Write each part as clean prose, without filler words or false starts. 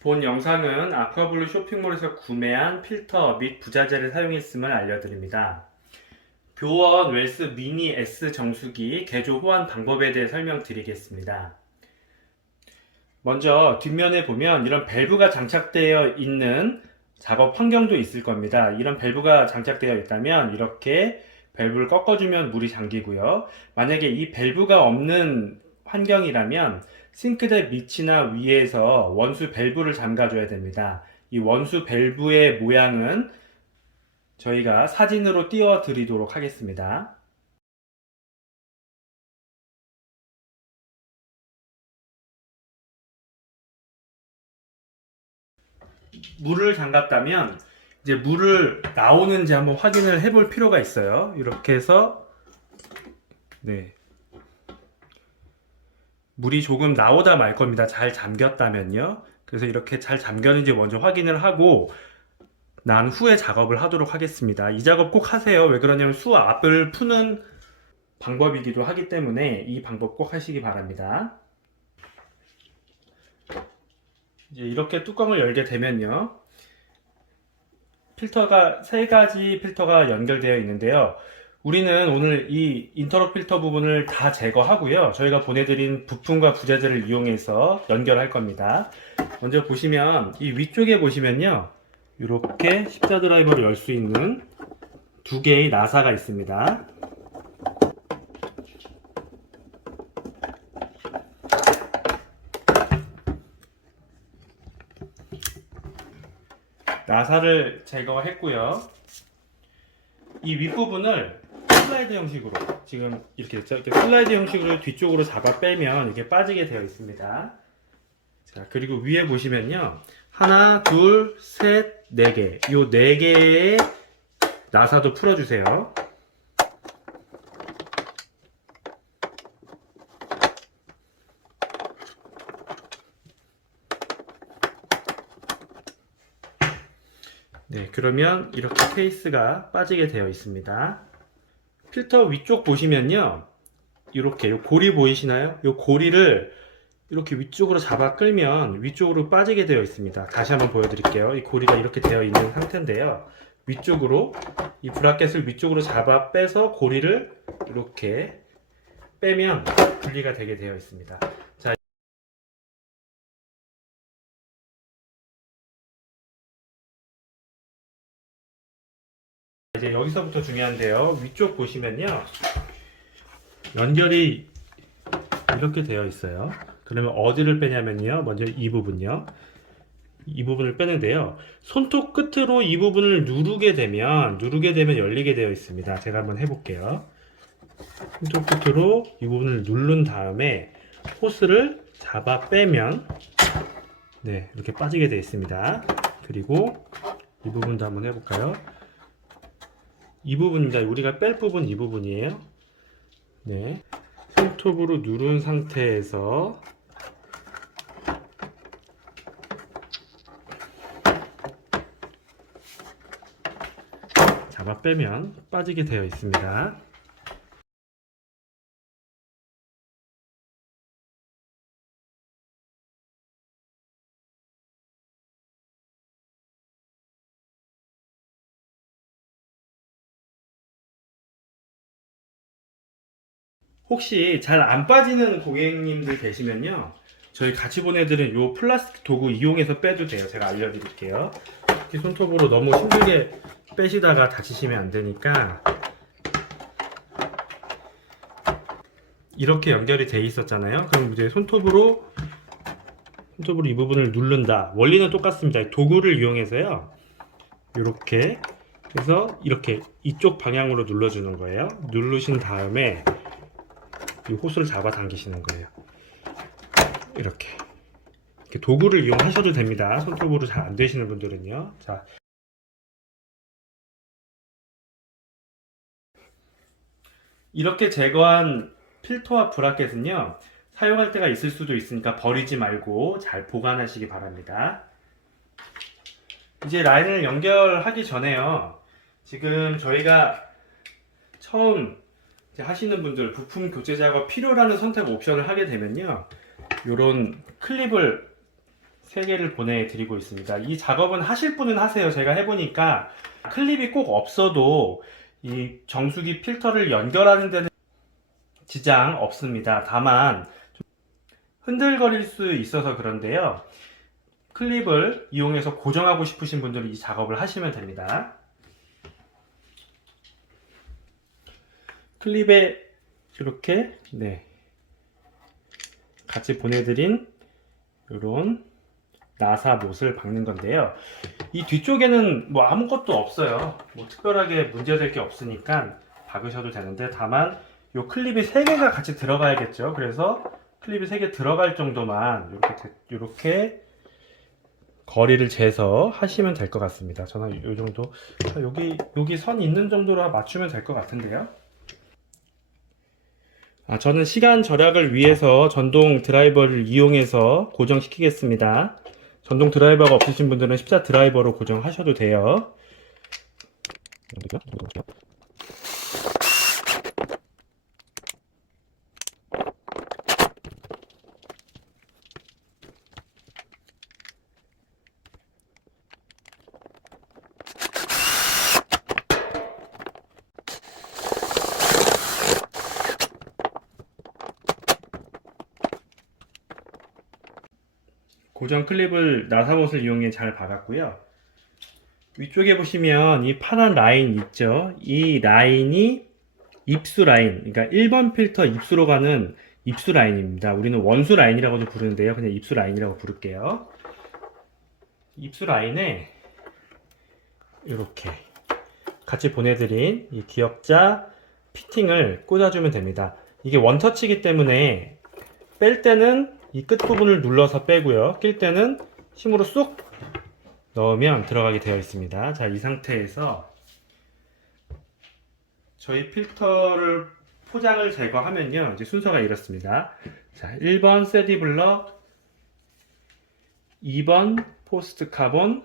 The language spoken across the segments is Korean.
본 영상은 아쿠아블루 쇼핑몰에서 구매한 필터 및 부자재를 사용했음을 알려드립니다. 교원 웰스 미니 S 정수기 개조 호환 방법에 대해 설명드리겠습니다. 먼저 뒷면에 보면 이런 밸브가 장착되어 있는 작업 환경도 있을 겁니다. 이런 밸브가 장착되어 있다면 이렇게 밸브를 꺾어주면 물이 잠기고요. 만약에 이 밸브가 없는 환경이라면 싱크대 밑이나 위에서 원수 밸브를 잠가줘야 됩니다. 이 원수 밸브의 모양은 저희가 사진으로 띄워 드리도록 하겠습니다. 물을 잠갔다면 이제 물을 나오는지 한번 확인을 해볼 필요가 있어요. 이렇게 해서 물이 조금 나오다 말 겁니다. 잘 잠겼다면요. 그래서 이렇게 잘 잠겼는지 먼저 확인을 하고 난 후에 작업을 하도록 하겠습니다. 이 작업 꼭 하세요. 왜 그러냐면 수압을 푸는 방법이기도 하기 때문에 이 방법 꼭 하시기 바랍니다. 이제 이렇게 뚜껑을 열게 되면요. 필터가 세 가지 필터가 연결되어 있는데요. 우리는 오늘 이 인터럭 필터 부분을 다 제거하고요. 저희가 보내드린 부품과 부자재를 이용해서 연결할 겁니다. 먼저 보시면 이 위쪽에 보시면요. 이렇게 십자 드라이버를 열 수 있는 두 개의 나사가 있습니다. 나사를 제거했고요. 이 윗부분을 슬라이드 형식으로 지금 이렇게 됐죠? 이렇게 슬라이드 형식으로 뒤쪽으로 잡아 빼면 이렇게 빠지게 되어 있습니다. 자, 그리고 위에 보시면요. 하나, 둘, 셋, 네 개. 요 네 개의 나사도 풀어주세요. 네, 그러면 이렇게 케이스가 빠지게 되어 있습니다. 필터 위쪽 보시면요. 이렇게 요 고리 보이시나요? 요 고리를 이렇게 위쪽으로 잡아 끌면 위쪽으로 빠지게 되어 있습니다. 다시 한번 보여드릴게요. 이 고리가 이렇게 되어 있는 상태인데요. 위쪽으로 이 브라켓을 위쪽으로 잡아 빼서 고리를 이렇게 빼면 분리가 되게 되어 있습니다. 자, 이제 여기서부터 중요한데요. 위쪽 보시면요. 연결이 이렇게 되어 있어요. 그러면 어디를 빼냐면요. 먼저 이 부분요. 이 부분을 빼는데요. 손톱 끝으로 이 부분을 누르게 되면 열리게 되어 있습니다. 제가 한번 해볼게요. 손톱 끝으로 이 부분을 누른 다음에 호스를 잡아 빼면 네, 이렇게 빠지게 되어 있습니다. 그리고 이 부분도 한번 해볼까요? 이 부분입니다. 우리가 뺄 부분 이 부분이에요. 네, 손톱으로 누른 상태에서 잡아 빼면 빠지게 되어 있습니다. 혹시 잘 안 빠지는 고객님들 계시면요. 저희 같이 보내드린 이 플라스틱 도구 이용해서 빼도 돼요. 제가 알려드릴게요. 이렇게 손톱으로 너무 힘들게 빼시다가 다치시면 안 되니까 이렇게 연결이 돼 있었잖아요. 그럼 이제 손톱으로 이 부분을 누른다. 원리는 똑같습니다. 도구를 이용해서요. 이렇게 해서 이렇게 이쪽 방향으로 눌러주는 거예요. 누르신 다음에 이 호스를 잡아 당기시는 거예요. 이렇게 도구를 이용하셔도 됩니다. 손톱으로 잘 안 되시는 분들은요. 자, 이렇게 제거한 필터와 브라켓은요. 사용할 때가 있을 수도 있으니까 버리지 말고 잘 보관하시기 바랍니다. 이제 라인을 연결하기 전에요. 지금 저희가 처음 하시는 분들 부품 교체 작업 필요라는 선택 옵션을 하게 되면요. 요런 클립을 3개를 보내드리고 있습니다. 이 작업은 하실 분은 하세요. 제가 해보니까 클립이 꼭 없어도 이 정수기 필터를 연결하는 데는 지장 없습니다. 다만 좀 흔들거릴 수 있어서 그런데요. 클립을 이용해서 고정하고 싶으신 분들은 이 작업을 하시면 됩니다. 클립에 이렇게 같이 보내드린 이런 나사 못을 박는 건데요. 이 뒤쪽에는 뭐 아무것도 없어요. 뭐 특별하게 문제될 게 없으니까 박으셔도 되는데, 다만 이 클립이 3개가 같이 들어가야겠죠. 그래서 클립이 3개 들어갈 정도만 이렇게 거리를 재서 하시면 될 것 같습니다. 저는 이 정도, 여기 선 있는 정도로 맞추면 될 것 같은데요. 저는 시간 절약을 위해서 전동 드라이버를 이용해서 고정시키겠습니다. 전동 드라이버가 없으신 분들은 십자 드라이버로 고정하셔도 돼요. 고정 클립을 나사못을 이용해 잘 박았고요. 위쪽에 보시면 이 파란 라인 있죠? 이 라인이 입수 라인, 그러니까 1번 필터 입수로 가는 입수 라인입니다. 우리는 원수 라인이라고도 부르는데요. 그냥 입수 라인이라고 부를게요. 입수 라인에 이렇게 같이 보내드린 이 기역자 피팅을 꽂아주면 됩니다. 이게 원터치이기 때문에 뺄 때는 이 끝부분을 눌러서 빼고요. 낄 때는 힘으로 쏙 넣으면 들어가게 되어 있습니다. 자, 이 상태에서 저희 필터를 포장을 제거하면요, 이제 순서가 이렇습니다. 자, 1번 세디 블럭, 2번 포스트 카본,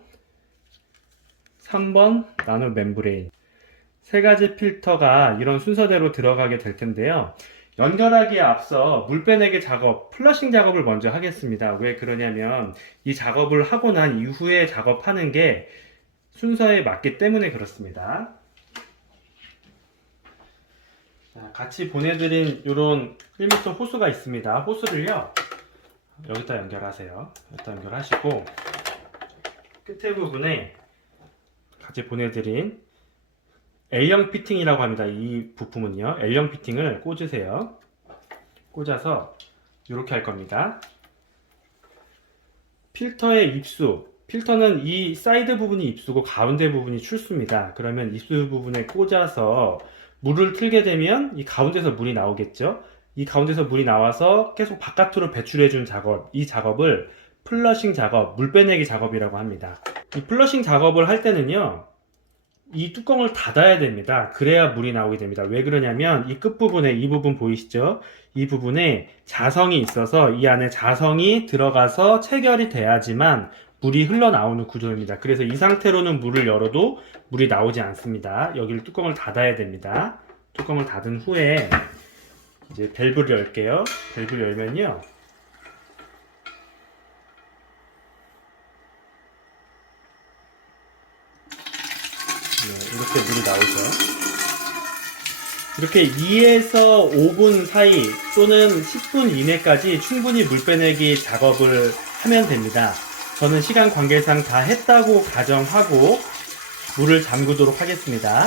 3번 나노 멤브레인. 3가지 필터가 이런 순서대로 들어가게 될 텐데요. 연결하기에 앞서 물 빼내기 작업, 플러싱 작업을 먼저 하겠습니다. 왜 그러냐면 이 작업을 하고 난 이후에 작업하는 게 순서에 맞기 때문에 그렇습니다. 자, 같이 보내드린 이런 1m 호스가 있습니다. 호스를요, 여기다 연결하세요. 여기다 연결하시고 끝에 부분에 같이 보내드린 L형 피팅이라고 합니다. 이 부품은요, L형 피팅을 꽂으세요. 꽂아서 이렇게 할 겁니다. 필터의 입수, 필터는 이 사이드 부분이 입수고 가운데 부분이 출수입니다. 그러면 입수 부분에 꽂아서 물을 틀게 되면 이 가운데서 물이 나오겠죠. 이 가운데서 물이 나와서 계속 바깥으로 배출해 준 작업, 이 작업을 플러싱 작업, 물 빼내기 작업이라고 합니다. 이 플러싱 작업을 할 때는요, 이 뚜껑을 닫아야 됩니다. 그래야 물이 나오게 됩니다. 왜 그러냐면 이 끝부분에, 이 부분 보이시죠? 이 부분에 자성이 있어서 이 안에 자성이 들어가서 체결이 돼야지만 물이 흘러나오는 구조입니다. 그래서 이 상태로는 물을 열어도 물이 나오지 않습니다. 여기를 뚜껑을 닫아야 됩니다. 뚜껑을 닫은 후에 이제 밸브를 열게요. 밸브를 열면요, 이렇게 물이 나오죠. 이렇게 2에서 5분 사이 또는 10분 이내까지 충분히 물 빼내기 작업을 하면 됩니다. 저는 시간 관계상 다 했다고 가정하고 물을 잠그도록 하겠습니다.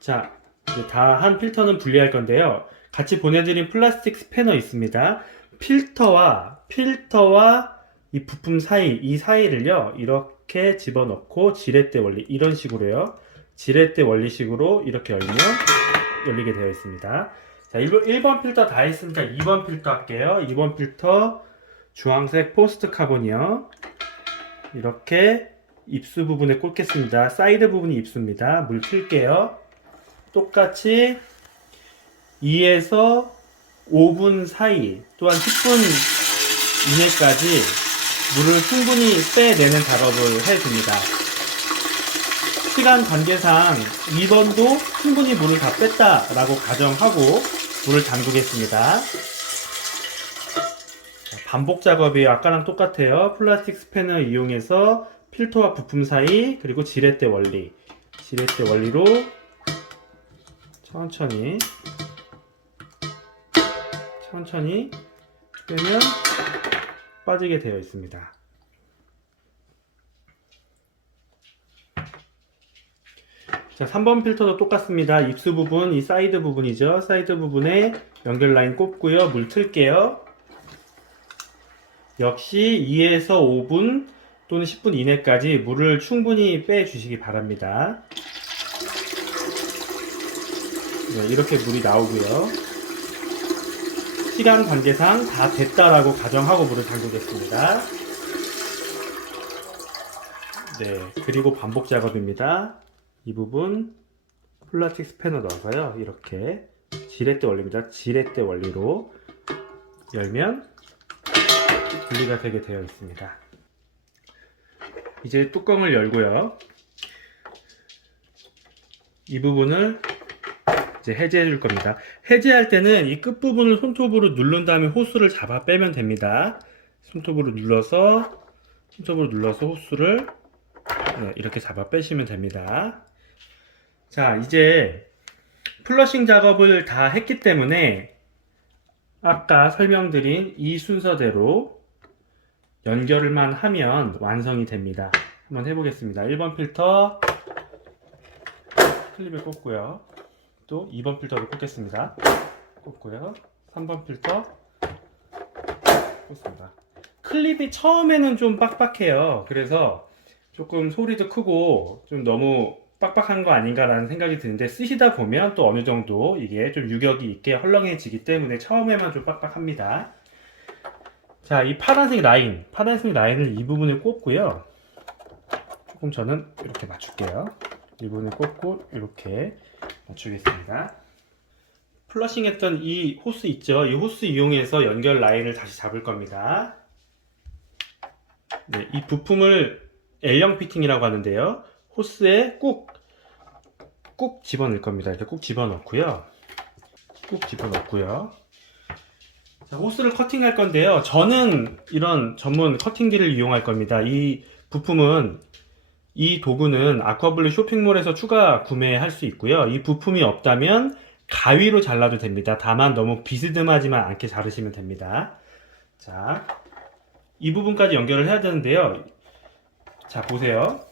자, 이제 다 한 필터는 분리할 건데요. 같이 보내드린 플라스틱 스패너 있습니다. 필터와 이 부품 사이, 이 사이를요, 이렇게 집어넣고 지렛대 원리, 이런 식으로요, 지렛대 원리식으로 이렇게 열면 열리게 되어 있습니다. 자, 1번 필터 다 했으니까 2번 필터 할게요. 2번 필터 주황색 포스트 카본이요, 이렇게 입수 부분에 꽂겠습니다. 사이드 부분이 입수입니다. 물 틀게요. 똑같이 2에서 5분 사이 또한 10분 이내까지 물을 충분히 빼내는 작업을 해줍니다. 시간 관계상 2번도 충분히 물을 다 뺐다라고 가정하고 물을 담그겠습니다. 자, 반복 작업이에요. 아까랑 똑같아요. 플라스틱 스패너 이용해서 필터와 부품 사이, 그리고 지렛대 원리. 지렛대 원리로 천천히 빼면 빠지게 되어 있습니다. 자, 3번 필터도 똑같습니다. 입수 부분, 이 사이드 부분이죠. 사이드 부분에 연결 라인 꼽고요. 물 틀게요. 역시 2에서 5분 또는 10분 이내까지 물을 충분히 빼주시기 바랍니다. 네, 이렇게 물이 나오고요. 시간 관계상 다 됐다라고 가정하고 물을 담그겠습니다. 네, 그리고 반복 작업입니다. 이 부분 플라스틱 스패너 넣어서요. 이렇게 지렛대 원리입니다. 지렛대 원리로 열면 분리가 되게 되어 있습니다. 이제 뚜껑을 열고요. 이 부분을 이제 해제해 줄 겁니다. 해제할 때는 이 끝부분을 손톱으로 누른 다음에 호스를 잡아 빼면 됩니다. 손톱으로 눌러서 호스를 이렇게 잡아 빼시면 됩니다. 자, 이제 플러싱 작업을 다 했기 때문에 아까 설명드린 이 순서대로 연결만 하면 완성이 됩니다. 한번 해보겠습니다. 1번 필터 클립을 꽂고요. 또 2번 필터를 꽂겠습니다. 꽂고요. 3번 필터 꽂습니다. 클립이 처음에는 좀 빡빡해요. 그래서 조금 소리도 크고 좀 너무 빡빡한 거 아닌가라는 생각이 드는데, 쓰시다 보면 또 어느 정도 이게 좀 유격이 있게 헐렁해지기 때문에 처음에만 좀 빡빡합니다. 자, 이 파란색 라인을 이 부분에 꽂고요. 조금 저는 이렇게 맞출게요. 이 부분에 꽂고 이렇게 맞추겠습니다. 플러싱 했던 이 호스 있죠? 이 호스 이용해서 연결 라인을 다시 잡을 겁니다. 네, 이 부품을 L형 피팅이라고 하는데요. 호스에 꾹 집어넣을 겁니다. 이렇게 꾹 집어넣고요. 자, 호스를 커팅할 건데요. 저는 이런 전문 커팅기를 이용할 겁니다. 이 부품은, 이 도구는 아쿠아블루 쇼핑몰에서 추가 구매할 수 있고요. 이 부품이 없다면 가위로 잘라도 됩니다. 다만 너무 비스듬하지만 않게 자르시면 됩니다. 자, 이 부분까지 연결을 해야 되는데요. 자, 보세요.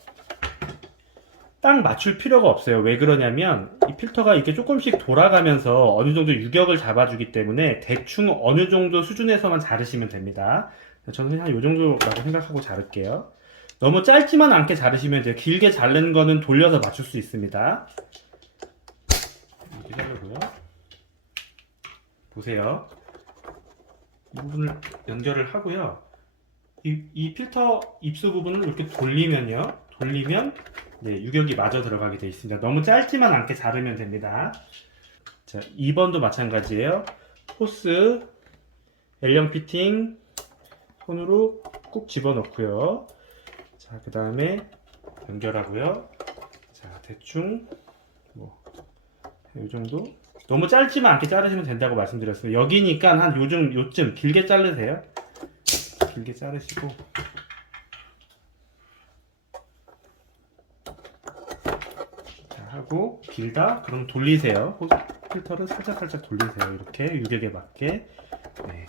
딱 맞출 필요가 없어요. 왜 그러냐면 이 필터가 이렇게 조금씩 돌아가면서 어느 정도 유격을 잡아주기 때문에 대충 어느 정도 수준에서만 자르시면 됩니다. 저는 그냥 이 정도라고 생각하고 자를게요. 너무 짧지만 않게 자르시면 돼요. 길게 자른 거는 돌려서 맞출 수 있습니다. 이렇게 자르고요. 보세요. 이 부분을 연결을 하고요. 이 필터 입수 부분을 이렇게 돌리면 네, 유격이 마저 들어가게 되어 있습니다. 너무 짧지만 않게 자르면 됩니다. 자, 2번도 마찬가지예요. 호스 L형 피팅 손으로 꾹 집어넣고요. 자, 그 다음에 연결하고요. 자, 대충 이 정도. 너무 짧지만 않게 자르시면 된다고 말씀드렸어요. 여기니까 한 요쯤 길게 자르세요. 길게 자르시고. 하고 길다? 그럼 돌리세요. 필터를 살짝 돌리세요. 이렇게 유격에 맞게. 네.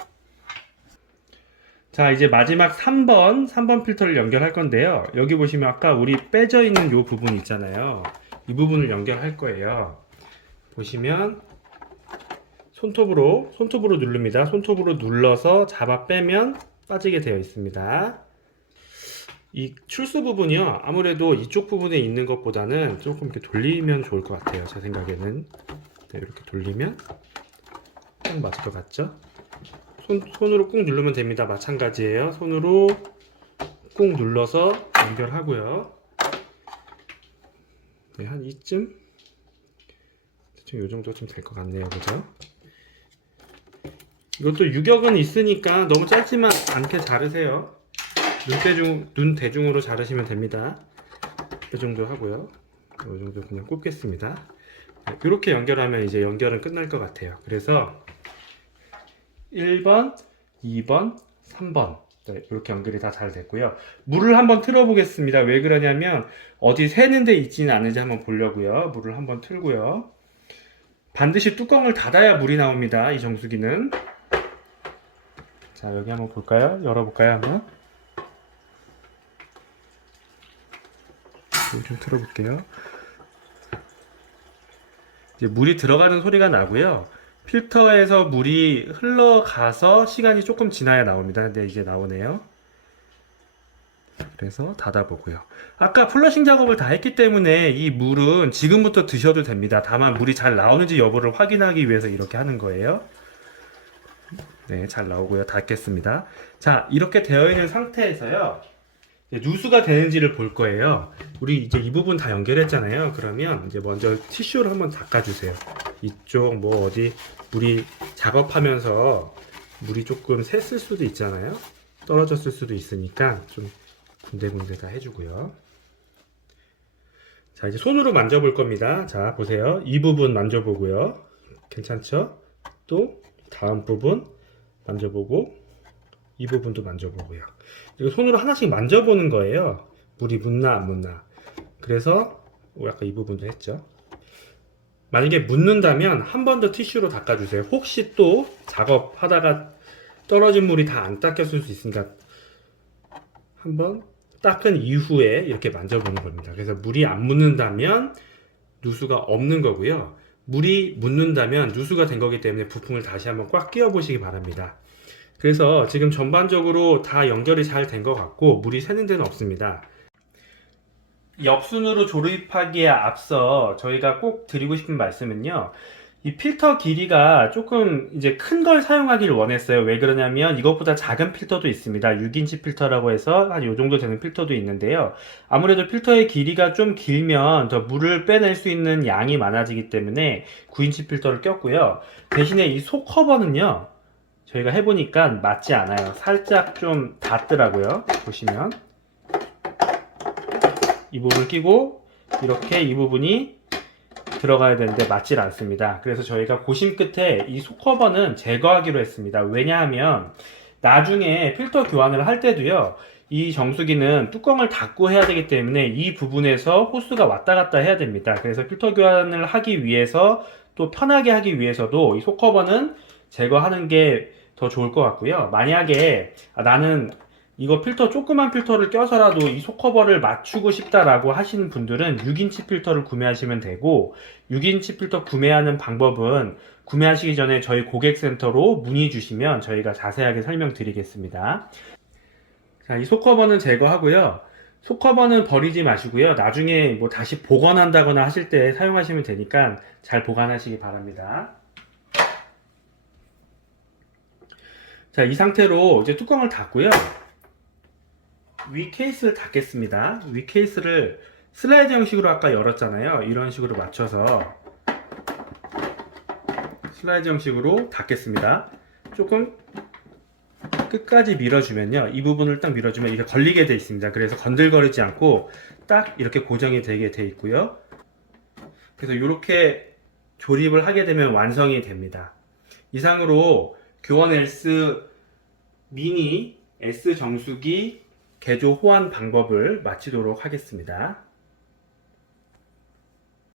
자, 이제 마지막 3번 필터를 연결할 건데요. 여기 보시면 아까 우리 빼져 있는 이 부분 있잖아요. 이 부분을 연결할 거예요. 보시면 손톱으로 누릅니다. 손톱으로 눌러서 잡아 빼면 빠지게 되어 있습니다. 이 출수 부분이요, 아무래도 이쪽 부분에 있는 것보다는 조금 이렇게 돌리면 좋을 것 같아요. 제 생각에는. 네, 이렇게 돌리면 딱 맞을 것 같죠? 손으로 꾹 누르면 됩니다. 마찬가지예요. 손으로 꾹 눌러서 연결하고요. 네, 한 이쯤? 대충 이 정도쯤 될 것 같네요. 그죠? 이것도 유격은 있으니까 너무 짧지만 않게 자르세요. 눈 대중으로 자르시면 됩니다. 이 정도 하고요. 이 정도 그냥 꽂겠습니다. 이렇게 연결하면 이제 연결은 끝날 것 같아요. 그래서 1번, 2번, 3번 이렇게 연결이 다 잘 됐고요. 물을 한번 틀어 보겠습니다. 왜 그러냐면 어디 새는 데 있지는 않은지 한번 보려고요. 물을 한번 틀고요. 반드시 뚜껑을 닫아야 물이 나옵니다. 이 정수기는. 자, 여기 한번 볼까요? 열어볼까요? 한번. 좀 틀어볼게요. 이제 물이 들어가는 소리가 나고요. 필터에서 물이 흘러가서 시간이 조금 지나야 나옵니다. 근데 이제 나오네요. 그래서 닫아보고요. 아까 플러싱 작업을 다 했기 때문에 이 물은 지금부터 드셔도 됩니다. 다만 물이 잘 나오는지 여부를 확인하기 위해서 이렇게 하는 거예요. 네, 잘 나오고요. 닫겠습니다. 자, 이렇게 되어 있는 상태에서요. 누수가 되는지를 볼 거예요. 우리 이제 이 부분 다 연결했잖아요. 그러면 이제 먼저 티슈를 한번 닦아주세요. 이쪽 뭐 어디 물이 작업하면서 물이 조금 샜을 수도 있잖아요. 떨어졌을 수도 있으니까 좀 군데군데 다 해주고요. 자, 이제 손으로 만져볼 겁니다. 자, 보세요. 이 부분 만져보고요. 괜찮죠? 또 다음 부분 만져보고 이 부분도 만져보고요. 이거 손으로 하나씩 만져보는 거예요. 물이 묻나 안 묻나. 그래서 아까 이 부분도 했죠. 만약에 묻는다면 한 번 더 티슈로 닦아주세요. 혹시 또 작업하다가 떨어진 물이 다 안 닦였을 수 있으니까 한번 닦은 이후에 이렇게 만져보는 겁니다. 그래서 물이 안 묻는다면 누수가 없는 거고요. 물이 묻는다면 누수가 된 거기 때문에 부품을 다시 한번 꽉 끼워 보시기 바랍니다. 그래서 지금 전반적으로 다 연결이 잘 된 것 같고 물이 새는 데는 없습니다. 역순으로 조립하기에 앞서 저희가 꼭 드리고 싶은 말씀은요. 이 필터 길이가 조금 이제 큰 걸 사용하기를 원했어요. 왜 그러냐면 이것보다 작은 필터도 있습니다. 6인치 필터라고 해서 한 이 정도 되는 필터도 있는데요. 아무래도 필터의 길이가 좀 길면 더 물을 빼낼 수 있는 양이 많아지기 때문에 9인치 필터를 꼈고요. 대신에 이 속 커버는요. 저희가 해보니까 맞지 않아요. 살짝 좀 닿더라고요. 보시면 이 부분을 끼고 이렇게 이 부분이 들어가야 되는데 맞질 않습니다. 그래서 저희가 고심 끝에 이 속커버는 제거하기로 했습니다. 왜냐하면 나중에 필터 교환을 할 때도요. 이 정수기는 뚜껑을 닫고 해야 되기 때문에 이 부분에서 호스가 왔다 갔다 해야 됩니다. 그래서 필터 교환을 하기 위해서 또 편하게 하기 위해서도 이 속커버는 제거하는 게 더 좋을 것 같고요. 만약에 나는 이거 필터 조그만 필터를 껴서라도 이 속커버를 맞추고 싶다라고 하시는 분들은 6인치 필터를 구매하시면 되고 6인치 필터 구매하는 방법은 구매하시기 전에 저희 고객센터로 문의 주시면 저희가 자세하게 설명드리겠습니다. 자, 이 속커버는 제거하고요. 속커버는 버리지 마시고요. 나중에 뭐 다시 보관한다거나 하실 때 사용하시면 되니까 잘 보관하시기 바랍니다. 자, 이 상태로 이제 뚜껑을 닫고요. 위 케이스를 닫겠습니다. 위 케이스를 슬라이드 형식으로 아까 열었잖아요. 이런 식으로 맞춰서 슬라이드 형식으로 닫겠습니다. 조금 끝까지 밀어주면요. 이 부분을 딱 밀어주면 이게 걸리게 돼 있습니다. 그래서 건들거리지 않고 딱 이렇게 고정이 되게 돼 있고요. 그래서 이렇게 조립을 하게 되면 완성이 됩니다. 이상으로 교원 엘스 미니 S 정수기 개조 호환 방법을 마치도록 하겠습니다.